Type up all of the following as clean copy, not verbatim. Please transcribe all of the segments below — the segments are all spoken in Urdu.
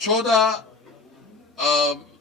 14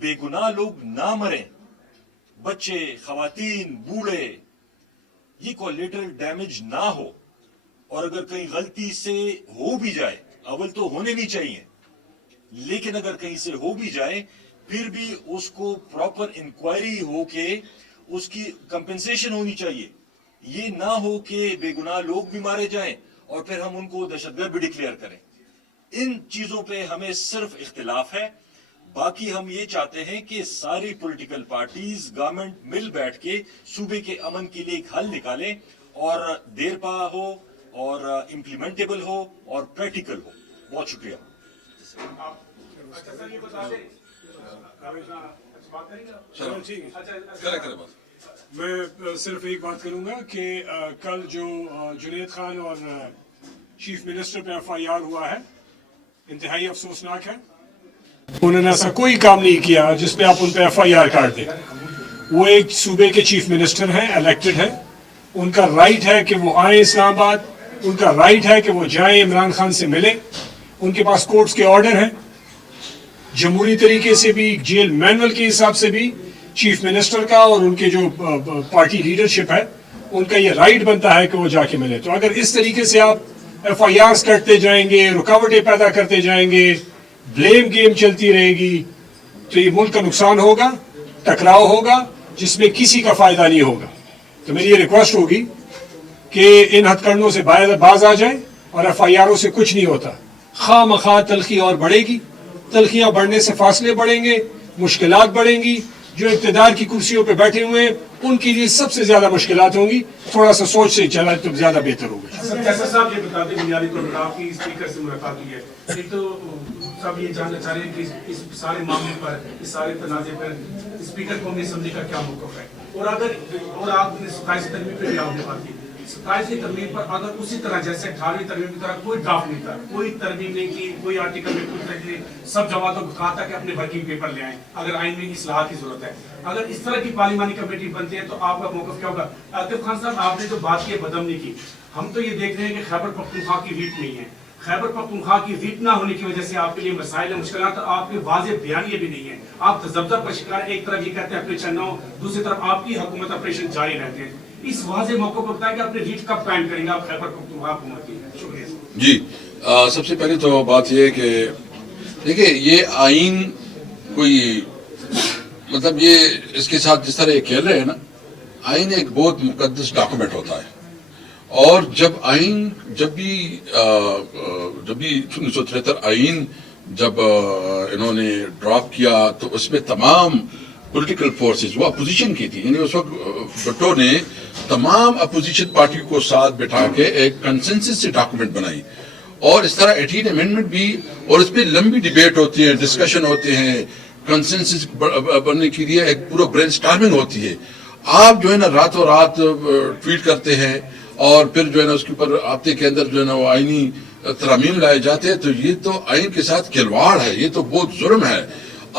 بے گناہ لوگ نہ مریں، بچے، خواتین، بوڑھے، یہ کولیٹرل ڈیمیج نہ ہو، اور اگر کہیں غلطی سے ہو بھی جائے، اول تو ہونے نہیں چاہیے، لیکن اگر کہیں سے ہو بھی جائے پھر بھی اس کو پراپر انکوائری ہو کے اس کی کمپنسیشن ہونی چاہیے. یہ نہ ہو کہ بے گناہ لوگ بھی مارے جائیں اور پھر ہم ان کو دہشت گرد بھی ڈکلیئر کریں. ان چیزوں پہ ہمیں صرف اختلاف ہے. باقی ہم یہ چاہتے ہیں کہ ساری پولیٹیکل پارٹیز، گورنمنٹ مل بیٹھ کے صوبے کے امن کے لیے ایک حل نکالیں، اور دیر پا ہو اور امپلیمنٹیبل ہو اور پریکٹیکل ہو. بہت شکریہ. میں صرف ایک بات کروں گا کہ کل جو جنید خان اور چیف منسٹر پہ ایف آئی آر ہوا ہے انتہائی افسوسناک ہے. انہوں نے ایسا کوئی کام نہیں کیا جس پہ آپ ان پہ ایف آئی آر کاٹ دیں. وہ ایک صوبے کے چیف منسٹر ہیں، الیکٹڈ ہیں، ان کا رائٹ ہے کہ وہ آئیں اسلام آباد، ان کا رائٹ ہے کہ وہ جائیں عمران خان سے ملیں، ان کے پاس کورٹس کے آرڈر ہیں. جمہوری طریقے سے بھی، جیل مینول کے حساب سے بھی چیف منسٹر کا اور ان کے جو پارٹی لیڈرشپ ہے ان کا یہ رائٹ بنتا ہے کہ وہ جا کے ملے. تو اگر اس طریقے سے آپ ایف آئی آرز کرتے جائیں گے، رکاوٹیں پیدا کرتے جائیں گے، بلیم گیم چلتی رہے گی، تو یہ ملک کا نقصان ہوگا، ٹکراؤ ہوگا جس میں کسی کا فائدہ نہیں ہوگا. تو میری یہ ریکویسٹ ہوگی کہ ان ہتھ کنڈوں سے باز آ جائیں، اور ایف آئی آروں سے کچھ نہیں ہوتا. خواہ مخواہ تلخی اور بڑھے گی، تلخیاں بڑھنے سے فاصلے بڑھیں گے، مشکلات بڑھیں گی. جو اقتدار کی کرسیوں پہ بیٹھے ہوئے ہیں ان کے لیے سب سے زیادہ مشکلات ہوں گی. تھوڑا سا سوچ سے چلا تو زیادہ بہتر ہوگا. صاحب یہ بتا دیں، بنیادی طور پر آپ کی اسپیکر سے ملاقات ہوئی ہے، ایک تو سب یہ جاننا چاہ رہے ہیں کہ اس سارے معاملے پر، اس سارے تنازع پر اسپیکر قومی اسمبلی کا کیا موقف ہے، اور آپ نے 27 ترمیم پہ بھی آپ نے بات کی. 27 ترمیم پر اگر اسی طرح جیسے 18ویں ترمیم کی طرح کوئی ڈرافٹ نہیں تھا، کوئی ترمیم نہیں کی، کوئی آرٹیکل میں کچھ نہیں، سب جماعتوں کو کہا تھا کہ اپنے ورکنگ پیپر لے آئیں اگر آئین میں اصلاحات کی ضرورت ہے. اگر اس طرح کی پارلیمانی کمیٹی بنتی ہے تو آپ کا موقف کیا ہوگا؟ عاطف خان صاحب، آپ نے جو بات کی بدامنی کی، ہم تو یہ دیکھ رہے ہیں کہ خیبر پختونخوا کی ریٹ نہیں ہے. خیبر پختونخوا کی ریٹ نہ ہونے کی وجہ سے آپ کے لیے مسائل ہیں، مشکلات، آپ کے واضح بیانیے بھی نہیں ہیں. آپ تذبذب کا شکار، ایک طرف یہ کہتے ہیں آپریشن نہ ہو، دوسری طرف آپ کی حکومت آپریشن جاری رہتے ہیں. اس واضح موقع پر بتائیں کہ اپنے ریٹ کب قائم کریں گے آپ خیبر پختونخوا حکومت کی؟ شکریہ. جی، سب سے پہلے تو بات یہ ہے کہ دیکھیں یہ آئین کوئی مطلب یہ اس کے ساتھ جس طرح یہ کھیل رہے ہیں نا، آئین ایک بہت مقدس ڈاکومنٹ ہوتا ہے. اور جب آئین جب بھی 1973 آئین جب انہوں نے ڈراپ کیا تو اس میں تمام پولیٹیکل فورسز، وہ اپوزیشن کی تھی، یعنی اس وقت بھٹو نے تمام اپوزیشن پارٹی کو ساتھ بٹھا کے ایک کنسنسس سے ڈاکومنٹ بنائی. اور اس طرح 18 امینڈمنٹ بھی، اور اس پہ لمبی ڈیبیٹ ہوتی ہے، ڈسکشن ہوتے ہیں، کنسنسس بننے کے لیے ایک پورا برین سٹارمنگ ہوتی ہے. آپ جو ہے نا راتوں رات ٹویٹ کرتے ہیں اور پھر جو ہے نا اس کے اوپر ہفتے کے اندر جو ہے نا وہ آئینی ترامیم لائے جاتے ہیں. تو یہ تو آئین کے ساتھ کھلواڑ ہے، یہ تو بہت ظلم ہے.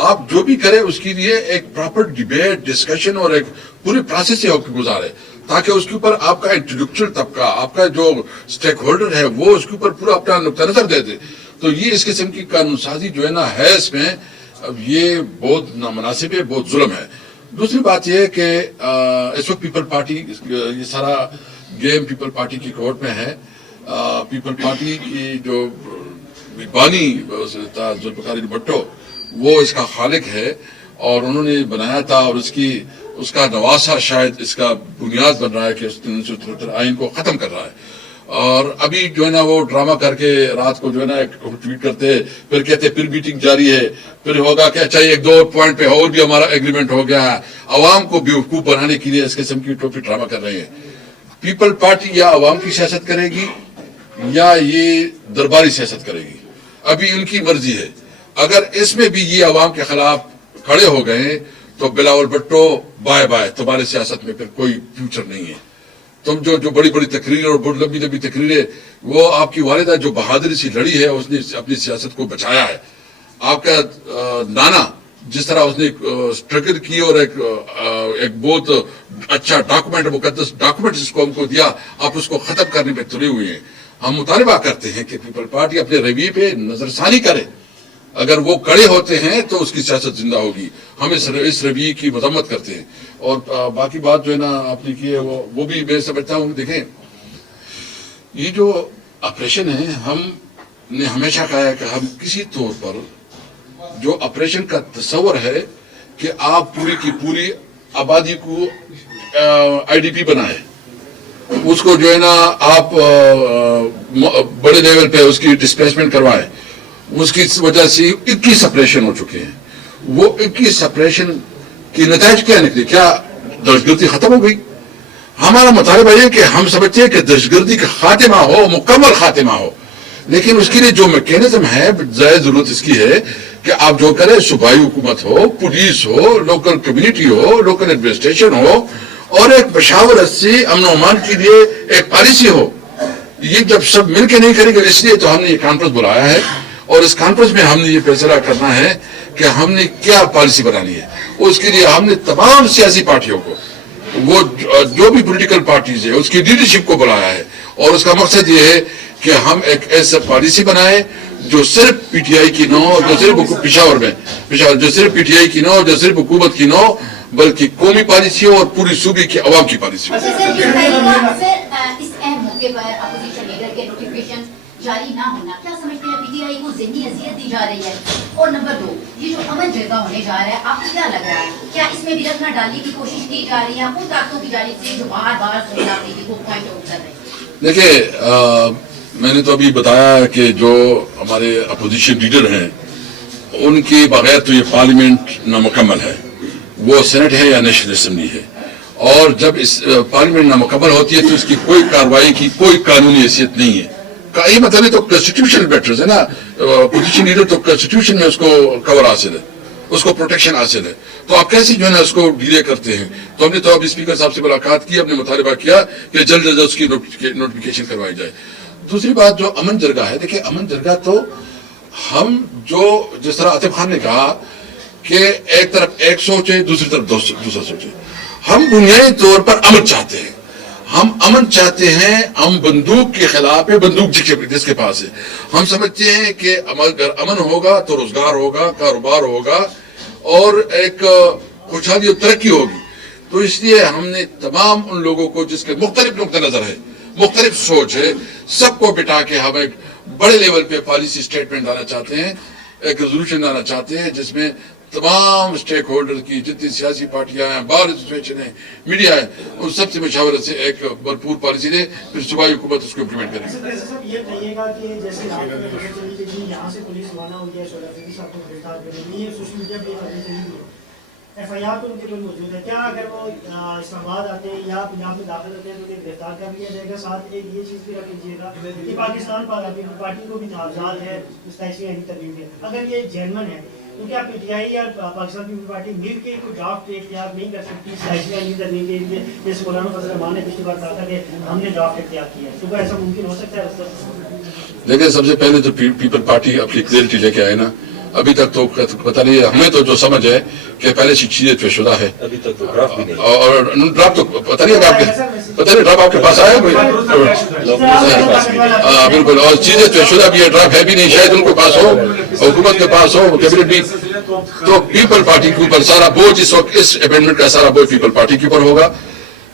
آپ جو بھی کریں اس کے لیے ایک پراپر ڈیبیٹ، ڈسکشن اور ایک پورے پروسیس سے ہو کے گزارے، تاکہ اس کے اوپر آپ کا انٹلیکچوئل طبقہ، آپ کا جو سٹیک ہولڈر ہے وہ اس کے اوپر پورا اپنا نقطہ نظر دے دے. تو یہ اس قسم کی قانون سازی جو ہے نا ہے اس میں، یہ بہت نامناسب ہے، بہت ظلم ہے. دوسری بات یہ ہے کہ اس وقت پیپل پارٹی، یہ سارا گیم پیپل پارٹی کی کورٹ میں ہے. پیپل پارٹی کی جو بانی ذوالفقار بھٹو وہ اس کا خالق ہے، اور انہوں نے بنایا تھا، اور اس کا نواسا شاید اس کا بنیاد بن رہا ہے کہ 1973 آئین کو ختم کر رہا ہے. اور ابھی جو ہے نا وہ ڈرامہ کر کے رات کو جو ہے نا ایک ٹویٹ کرتے، پھر کہتے پھر میٹنگ جاری ہے، پھر ہوگا کہ اچھا ایک دو پوائنٹ پہ اور بھی ہمارا ایگریمنٹ ہو گیا ہے. عوام کو بیوقوف بنانے کے لیے اس قسم کی ٹوپی ڈرامہ کر رہے ہیں. پیپل پارٹی یا عوام کی سیاست کرے گی یا یہ درباری سیاست کرے گی، ابھی ان کی مرضی ہے. اگر اس میں بھی یہ عوام کے خلاف کھڑے ہو گئے تو بلاول بھٹو بائے بائے، تمہارے سیاست میں پھر کوئی فیوچر نہیں ہے. تم جو بڑی بڑی تقریر اور بڑی لمبی لمبی تقریریں، وہ آپ کی والدہ جو بہادری سے لڑی ہے، اس نے اپنی سیاست کو بچایا ہے. آپ کا نانا جس طرح اس نے اسٹرگل کی اور ایک بہت اچھا ڈاکومنٹ، مقدس ڈاکومنٹ اس قوم کو دیا، آپ اس کو ختم کرنے پہ تلے ہوئے ہیں. ہم مطالبہ کرتے ہیں کہ پیپل پارٹی اپنے رویے پہ نظر ثانی کرے اگر وہ کڑے ہوتے ہیں تو اس کی سیاست زندہ ہوگی. ہم اس رویے کی مذمت کرتے ہیں. اور باقی بات جو ہے نا آپ نے کی ہے وہ بھی میں سمجھتا ہوں. دیکھیں یہ جو آپریشن ہے ہم نے ہمیشہ کہا ہے کہ ہم کسی طور پر جو آپریشن کا تصور ہے کہ آپ پوری کی پوری آبادی کو آئی ڈی پی بنائے, اس کو جو ہے نا آپ بڑے لیول پہ اس کی ڈسپلیسمنٹ کروائیں, اس کی وجہ سے 21 آپریشن ہو چکے ہیں. وہ 21 آپریشن کی نتائج کیا نکلی؟ کیا دہشت گردی ختم ہو گئی؟ ہمارا مطالبہ یہ کہ ہم سمجھتے ہیں کہ دہشت گردی کا خاتمہ ہو, مکمل خاتمہ ہو, لیکن اس کے لیے جو میکینزم ہے زائد ضرورت اس کی ہے کہ آپ جو کریں صوبائی حکومت ہو, پولیس ہو, لوکل کمیونٹی ہو, لوکل ایڈمنسٹریشن ہو, اور ایک مشاورت سے امن و امان کے لیے ایک پالیسی ہو. یہ جب سب مل کے نہیں کریں گے, اس لیے تو ہم نے یہ کانفرنس بلایا ہے, اور اس کانفرنس میں ہم نے یہ فیصلہ کرنا ہے کہ ہم نے کیا پالیسی بنانی ہے. اس کے لیے ہم نے تمام سیاسی پارٹیوں کو, وہ جو بھی پولیٹیکل پارٹیز ہے اس کی لیڈرشپ کو بلایا ہے, اور اس کا مقصد یہ ہے کہ ہم ایک ایسا پالیسی بنائیں جو صرف پی ٹی آئی کی نہ ہو, جو صرف پشاور جو صرف پی ٹی آئی کی نہ ہو, جو صرف حکومت کی نہ ہو, بلکہ قومی پالیسی ہو اور پوری صوبے کی عوام کی پالیسی ہو. اس اہم موقع پر اپوزیشن لیڈر کے نوٹیفیکیشن جاری نہ ہونا, کیا سمجھتے ہیں پی ٹی آئی کو ذہنی اذیت دی جا رہی ہے؟ اور نمبر 2, یہ جو امن جرگہ ہونے جا رہا ہے, آپ کو کیا لگ رہا ہے, کیا اس میں بھی رکھنا ڈالنے کی کوشش کی جا رہی ہے ان طاقتوں کی جانب سے جو بار بار کو پوائنٹ آؤٹ کر رہے ہیں؟ دیکھیے میں نے تو ابھی بتایا کہ جو ہمارے اپوزیشن لیڈر ہیں ان کے بغیر تو یہ پارلیمنٹ نامکمل ہے, وہ سینٹ ہے یا نیشنل اسمبلی ہے, اور جب اس پارلیمنٹ نامکمل ہوتی ہے تو اس کی کوئی کارروائی کی کوئی قانونی حیثیت نہیں ہے. یہ مطلب ہے تو کانسٹیٹیوشنل میٹرز ہے نا, اپوزیشن لیڈر تو کانسٹیٹیوشن میں اس کو کور حاصل ہے, اس کو پروٹیکشن حاصل ہے, تو آپ کیسے جو ہے نا اس کو ڈیلے کرتے ہیں. تو ہم نے تو اب اسپیکر صاحب سے ملاقات کی, ہم نے مطالبہ کیا کہ جلد از جلد اس کی نوٹیفیکیشن کروائی جائے. دوسری بات جو امن جرگہ ہے, دیکھیں امن جرگہ تو ہم جو جس طرح عاطف خان نے کہا کہ ایک طرف ایک سوچے, دوسری طرف دوسرا سوچے. ہم بنیادی طور پر امن چاہتے ہیں, ہم امن چاہتے ہیں. ہم بندوق کے خلاف ہے, بندوق جس کے پاس ہے. ہم سمجھتے ہیں کہ اگر امن ہوگا تو روزگار ہوگا, کاروبار ہوگا, اور ایک خوشحالی اور ترقی ہوگی. تو اس لیے ہم نے تمام ان لوگوں کو جس کے مختلف نقطہ نظر ہے, مختلف سوچ ہے, سب کو بٹھا کے ہم ایک بڑے لیول پہ پالیسی اسٹیٹمنٹ لانا چاہتے ہیں, ایک ریزولوشن لانا چاہتے ہیں جس میں تمام اسٹیک ہولڈر کی جتنی سیاسی پارٹیاں ہیں, بار ایسوسیشن ہیں, میڈیا ہے, ان سب سے مشاورت سے ایک بھرپور پالیسی دے, پھر صوبائی حکومت اس کو امپلیمنٹ کرے. یہ کہیے گا کہ جیسے یہاں سے پولیس روانہ ہو گیا, صاحب کو گرفتار کرنے میں, یہ سوشل میڈیا پہ ایف آئی آر تو ان کے کوئی موجود ہے, کیا اگر وہ اسلام آباد آتے ہیں یا پنجاب میں داخل ہوتے ہیں تو انہیں گرفتار کر لیا جائے گا؟ ساتھ ایک یہ چیز بھی رکھ لیجیے گا کہ پاکستان پارٹی کو بھی تعارضات ہے مستحصی علی ترمیم میں, اگر یہ جینون ہے تو کیا پی ٹی آئی اور پاکستان پیپلز پارٹی مل کے کوئی ڈرافٹ اختیار نہیں کر سکتی مستحصی علی ترمیم کے لیے, جیسے مولانا فضل الرحمان نے پچھلی بار کہا تھا کہ ہم نے ڈرافٹ اختیار کیا ہے, تو کیا ایسا ممکن ہو سکتا ہے؟ دیکھیں سب سے پہلے تو پیپل پارٹی اپنی کلیئرٹی لے کے آئے نا, ابھی تک تو پتہ نہیں ہے, ہمیں تو جو سمجھ ہے کہ پہلے سے چیزیں طے شدہ ہے, ابھی تک تو ڈرافٹ بھی نہیں, اور ڈرافٹ تو پتہ نہیں ڈرافٹ آپ کے پاس آیا کوئی؟ بالکل, اور چیزیں طے شدہ بھی ہے, ڈرافٹ ہے بھی نہیں, شاید ان کے پاس ہو, حکومت کے پاس ہو, کیبنٹ بھی. تو پیپل پارٹی کے اوپر سارا بوجھ اس وقت, اس امینڈمنٹ کا سارا بوجھ پیپل پارٹی کے اوپر ہوگا.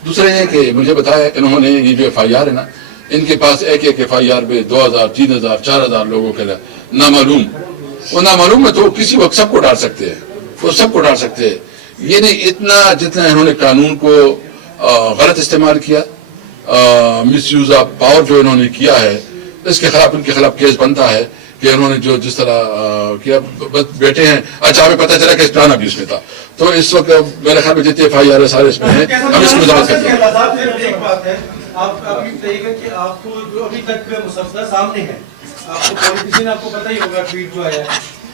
دوسرا یہ کہ مجھے بتایا انہوں نے یہ جو ایف آئی آر ہے نا, ان کے پاس ایک ایف آئی آر پہ 2000, 3000, 4000 لوگوں کے نامعلوم, وہ نامعلوم میں تو کسی وقت سب کو ڈال سکتے ہیں, وہ سب کو ڈال سکتے ہیں. یہ نہیں اتنا جتنا انہوں نے قانون کو غلط استعمال کیا, مس یوز آف پاور جو انہوں نے کیا ہے, اس کے خلاف ان کے خلاف کیس بنتا ہے کہ انہوں نے جو جس طرح کیا, بیٹھے ہیں, اچھا ہمیں پتہ چلا کہ اس پرانا بھی اس میں تھا. تو اس وقت میرے خیال میں جتنے ایف آئی آر ہے سارے اس میں ہیں, ہم اس کی وضاحت کرتے ہیں. ایک بات ہے, آپ ابھی بتائیے گا کہ آپ کو جو ابھی تک مسودہ سامنے ہے, آپ کو پولیٹیشین آپ کو پتہ ہی ہوگا ٹویٹ جو آیا ہے,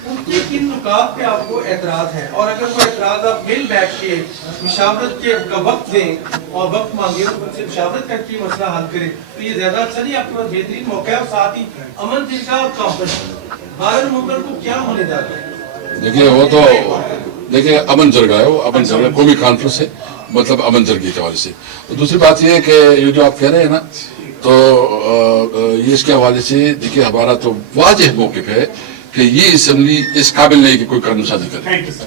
ان کے کن نکات پہ آپ کو اعتراض ہے, اور اگر وہ اعتراض آپ مل بیٹھ کے مشاورت کے وقت دیں اور وقت مانگیں تو ان سے مشاورت کر کے مسئلہ حل کریں, تو یہ زیادہ اچھا نہیں, آپ کو بہترین موقع ہے, اور ساتھ ہی امن دل کا کانفرنس 12 نومبر کو کیا ہونے جا رہا ہے؟ دیکھیے وہ تو دیکھیے امن جرگہ ہے, وہ امن جرگہ قومی کانفرنس ہے, مطلب امن جرگے کے حوالے سے. دوسری بات یہ ہے کہ یہ جو آپ کہہ رہے ہیں نا, تو یہ اس کے حوالے سے دیکھیے ہمارا تو واضح موقف ہے کہ یہ اسمبلی اس قابل نہیں کہ کوئی قانون سازی کرے. Thank you, sir.